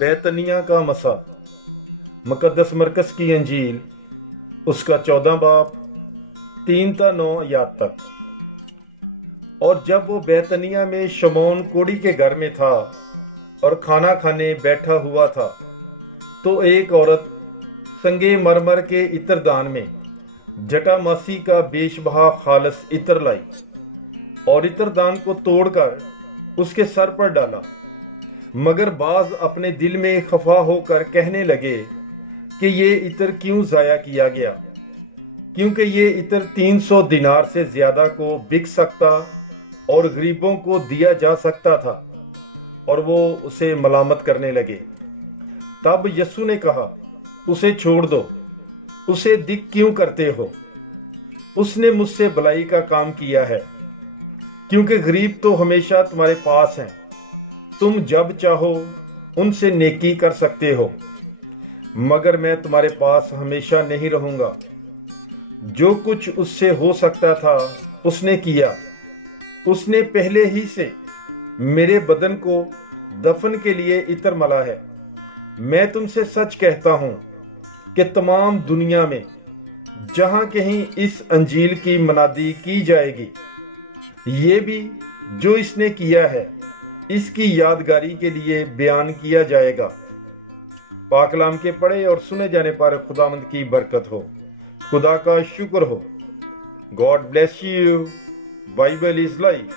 बैतनिया का मसा। मुकद्दस मरकस की अंजील उसका 14 बाब 3 ता 9 आयत तक। और जब वो बैतनिया में शमौन कोढ़ी के घर में था और खाना खाने बैठा हुआ था, तो एक औरत संगे मरमर के इत्रदान में जटामासी का बेशबहा खालस इत्र लाई और इत्रदान को तोड़कर उसके सर पर डाला। मगर बाज अपने दिल में खफा होकर कहने लगे कि ये इत्र क्यों जाया किया गया, क्योंकि ये इत्र 300 दिनार से ज्यादा को बिक सकता और गरीबों को दिया जा सकता था। और वो उसे मलामत करने लगे। तब यीशु ने कहा, उसे छोड़ दो, उसे दिक क्यों करते हो? उसने मुझसे भलाई का काम किया है, क्योंकि गरीब तो हमेशा तुम्हारे पास हैं, तुम जब चाहो उनसे नेकी कर सकते हो, मगर मैं तुम्हारे पास हमेशा नहीं रहूंगा। जो कुछ उससे हो सकता था उसने किया। उसने पहले ही से मेरे बदन को दफन के लिए इत्र मला है। मैं तुमसे सच कहता हूं कि तमाम दुनिया में जहां कहीं इस अंजील की मनादी की जाएगी, ये भी जो इसने किया है इसकी यादगारी के लिए बयान किया जाएगा। पाक कलाम के पढ़े और सुने जाने पर खुदावंद की बरकत हो, खुदा का शुक्र हो। God bless you. Bible is life.